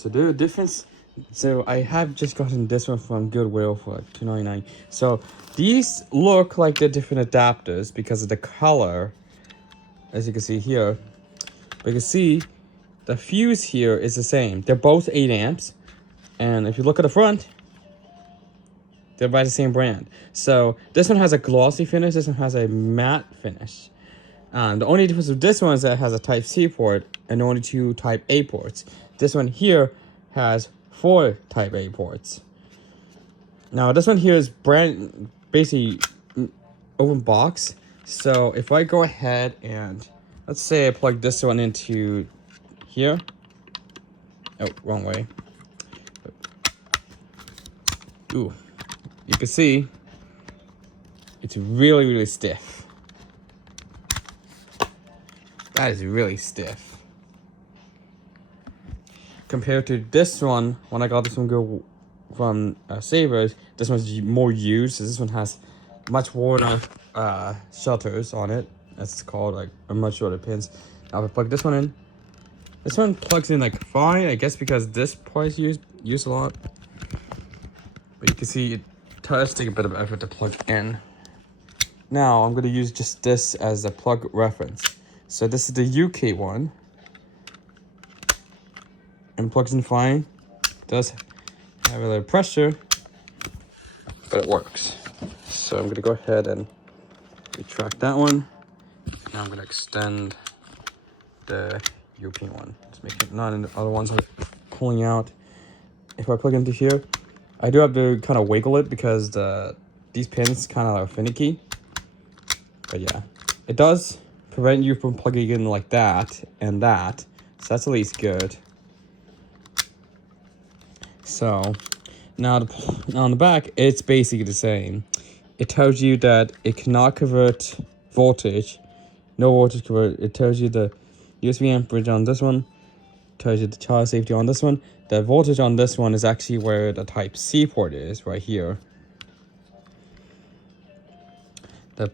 So the difference, so I have just gotten this one from Goodwill for $2.99. So these look like they're different adapters because of the color, as you can see here. But you can see the fuse here is the same. They're both 8 amps. And if you look at the front, they're by the same brand. So this one has a glossy finish, this one has a matte finish. The only difference with this one is that it has a Type-C port and only 2 Type-A ports. This one here has 4 Type-A ports. Now this one here is basically open box. So if I go ahead and let's say I plug this one into here. Oh, wrong way. Ooh, you can see it's really, really stiff. That is really stiff. Compared to this one, when I got this one from Savers, this one's more used. So this one has much wider shelters on it. That's called, like, a much shorter pins. Now if I plug this one in, this one plugs in like fine, I guess, because this part is used a lot. But you can see it does take a bit of effort to plug in. Now I'm going to use just this as a plug reference. So this is the UK one. And plugs in fine. Does have a little pressure, but it works. So I'm going to go ahead and retract that one. Now I'm going to extend the European one. Just make it none, and the other ones are pulling out. If I plug into here, I do have to kind of wiggle it because these pins kind of are finicky. But yeah, it does prevent you from plugging in like that and that. So that's at least good. So now on the back, it's basically the same. It tells you that it cannot convert voltage. No voltage convert. It tells you the USB amperage on this one. Tells you the child safety on this one. The voltage on this one is actually where the Type-C port is, right here. The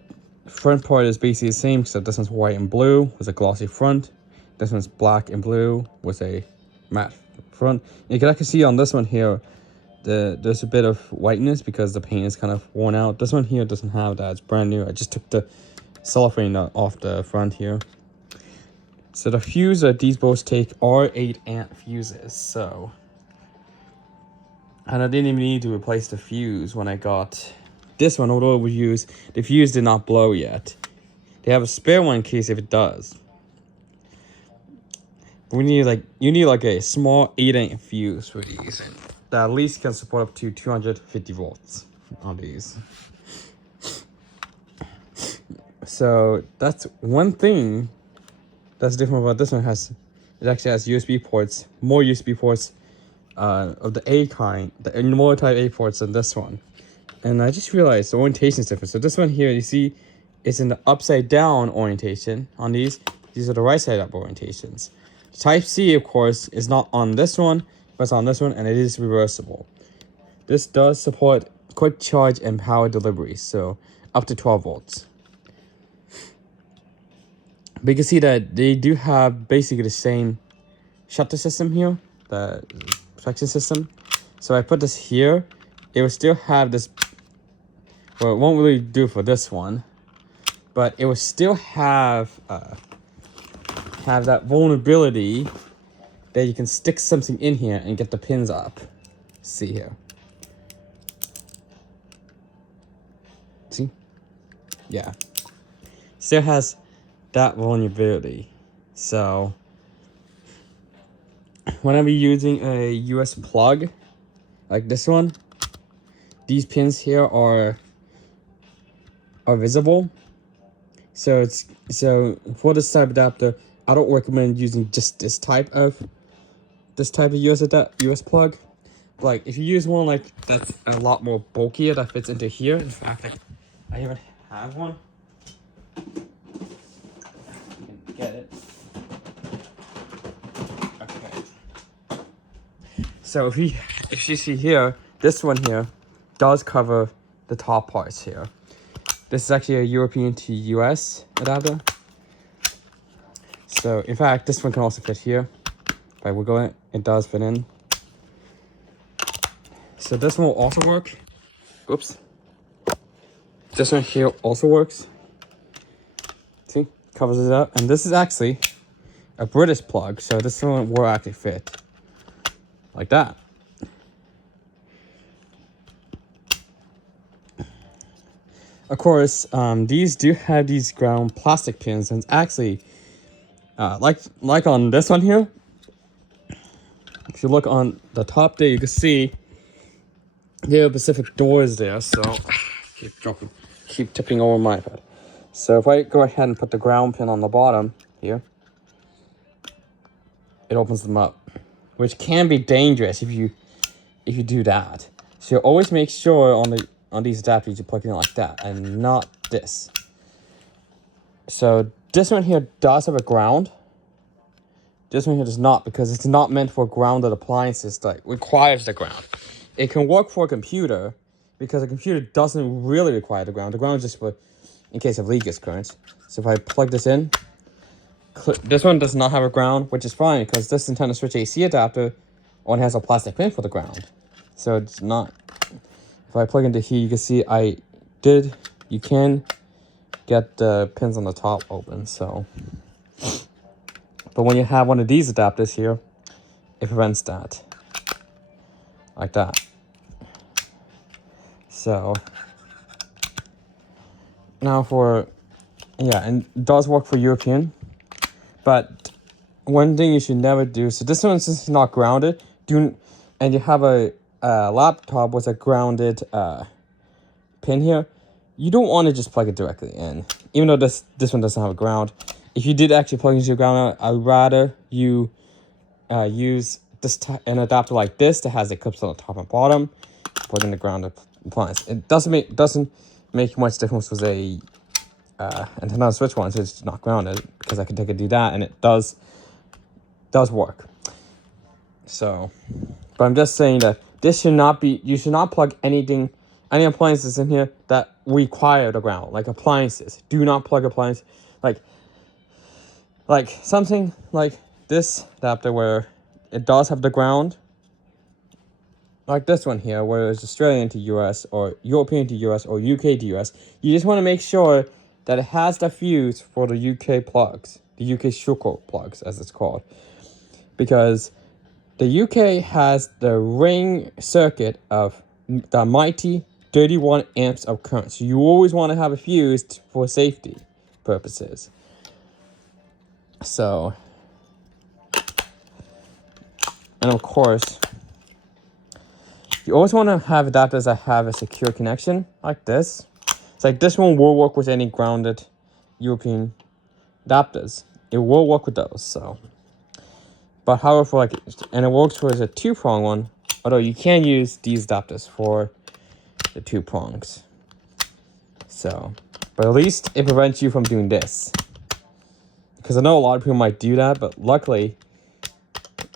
front part is basically the same, except this one's white and blue with a glossy front. This one's black and blue with a matte front. You can actually see on this one here, there's a bit of whiteness because the paint is kind of worn out. This one here doesn't have that. It's brand new. I just took the cellophane off the front here. So the fuse that these both take are 8 amp fuses. So, and I didn't even need to replace the fuse when I got this one, although it was used. The fuse did not blow yet. They have a spare one in case if it does. But you need like a small 8 amp fuse for these, and that at least can support up to 250 volts on these. So that's one thing that's different about this one. It actually has USB ports, more USB ports of the A kind, more Type-A ports than this one. And I just realized the orientation is different. So this one here, you see, it's in the upside down orientation on these. These are the right side up orientations. Type-C, of course, is not on this one, but it's on this one, and it is reversible. This does support quick charge and power delivery, so up to 12 volts. But you can see that they do have basically the same shutter system here, the protection system. So I put this here, it will still have this, well, it won't really do for this one, but it will still have that vulnerability that you can stick something in here and get the pins up. See here. See? Yeah. Still has that vulnerability. So whenever you're using a US plug like this one, these pins here are visible. So for this type of adapter, I don't recommend using just this type of US plug. Like if you use one like that's a lot more bulkier that fits into here. In fact, like, I even have one. Get it. Okay. So if you see here, this one here does cover the top parts here. This is actually a European to US adapter. So in fact, this one can also fit here. If I wiggle it, it does fit in. So this one will also work. Oops. This one here also works. See, covers it up. And this is actually a British plug, so this one will actually fit like that. Of course, these do have these ground plastic pins, and it's actually like on this one here. If you look on the top there, you can see there are Pacific doors there. So keep tipping over my iPad. So if I go ahead and put the ground pin on the bottom here, it opens them up, which can be dangerous if you do that. So always make sure on these adapters you plug in like that and not this. So this one here does have a ground. This one here does not, because it's not meant for grounded appliances that requires the ground. It can work for a computer because a computer doesn't really require the ground. The ground is just for in case of leakage currents. So if I plug this in, this one does not have a ground, which is fine because this Nintendo Switch AC adapter only has a plastic pin for the ground. So it's not. If I plug into here, you can see you can get the pins on the top open, so. But when you have one of these adapters here, it prevents that. Like that. So. Now and it does work for European. But one thing you should never do, so this one's just not grounded, and you have a laptop with a grounded pin here, you don't want to just plug it directly in. Even though this one doesn't have a ground. If you did actually plug into your ground, I'd rather you use an adapter like this that has the clips on the top and bottom, plug in the grounded appliance. It doesn't make much difference with a Nintendo Switch one, so it's not grounded, because I can take and do that, and it does work. So, but I'm just saying that this should not be. You should not plug any appliances in here that require the ground, like appliances. Do not plug appliances like something like this adapter where it does have the ground, like this one here, where it's Australian to US or European to US or UK to US. You just want to make sure that it has the fuse for the UK plugs, the UK Schuko plugs, as it's called, because the UK has the ring circuit of the mighty 31 amps of current. So you always want to have a fuse for safety purposes. So, and of course, you always want to have adapters that have a secure connection, like this. It's like this one will work with any grounded European adapters. It will work with those, so. But however, and it works for a 2-prong one, although you can use these adapters for the 2 prongs. So, but at least it prevents you from doing this. Because I know a lot of people might do that, but luckily,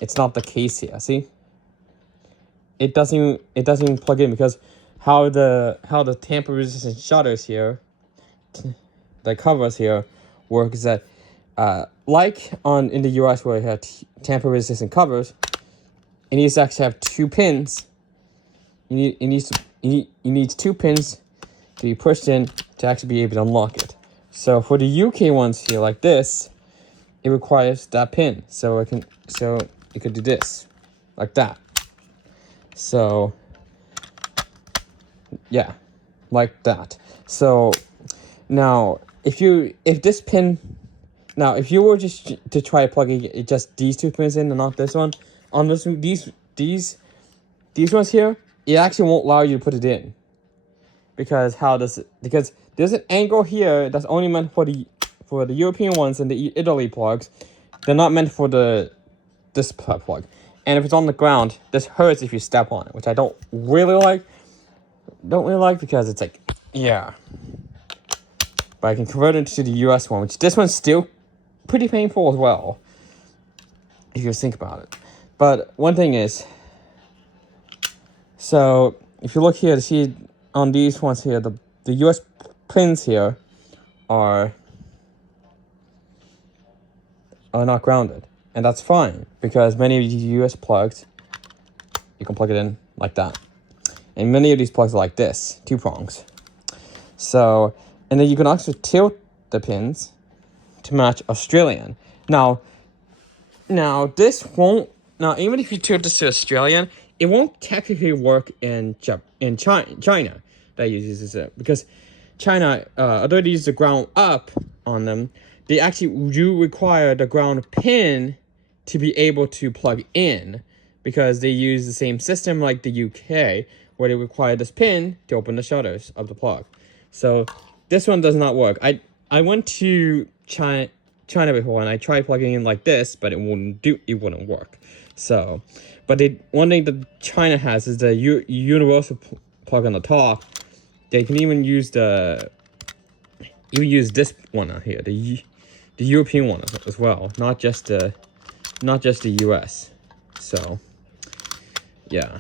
it's not the case here. See, it doesn't even plug in, because how the tamper-resistant shutters here, the covers here, work is that like in the US where you have tamper-resistant covers, it needs to actually have 2 pins. You need 2 pins to be pushed in to actually be able to unlock it. So for the UK ones here, like this, it requires that pin, so it could do this, like that. So yeah, like that. So now if you were just to try plugging just these 2 pins in and not this one, on this one, these ones here, it actually won't allow you to put it in, because there's an angle here that's only meant for the European ones and the Italy plugs. They're not meant for this plug. And if it's on the ground, this hurts if you step on it, which I don't really like. Because it's like, yeah. But I can convert it to the US one, which this one's still pretty painful as well, if you think about it. But one thing is, so if you look here to see on these ones here, the US pins here are not grounded, and that's fine, because many of the US plugs, you can plug it in like that. And many of these plugs are like this, 2 prongs. So, and then you can also tilt the pins to match Australian. Now this won't, now even if you tilt this to Australian, it won't technically work in China that uses it, because China, although they use the ground up on them, they actually do require the ground pin to be able to plug in, because they use the same system like the UK, where they require this pin to open the shutters of the plug. So this one does not work. I went to China before and I tried plugging in like this, but it wouldn't work. So, but one thing that China has is the universal plug on the top. They can even use this one out here, the European one as well, not just the US. So, yeah.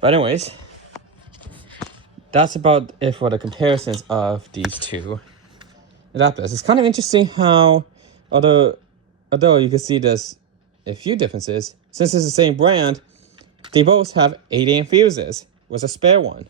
But anyways, that's about it for the comparisons of these two adapters. It's kind of interesting how, although you can see there's a few differences, since it's the same brand, they both have 8 amp fuses with a spare one.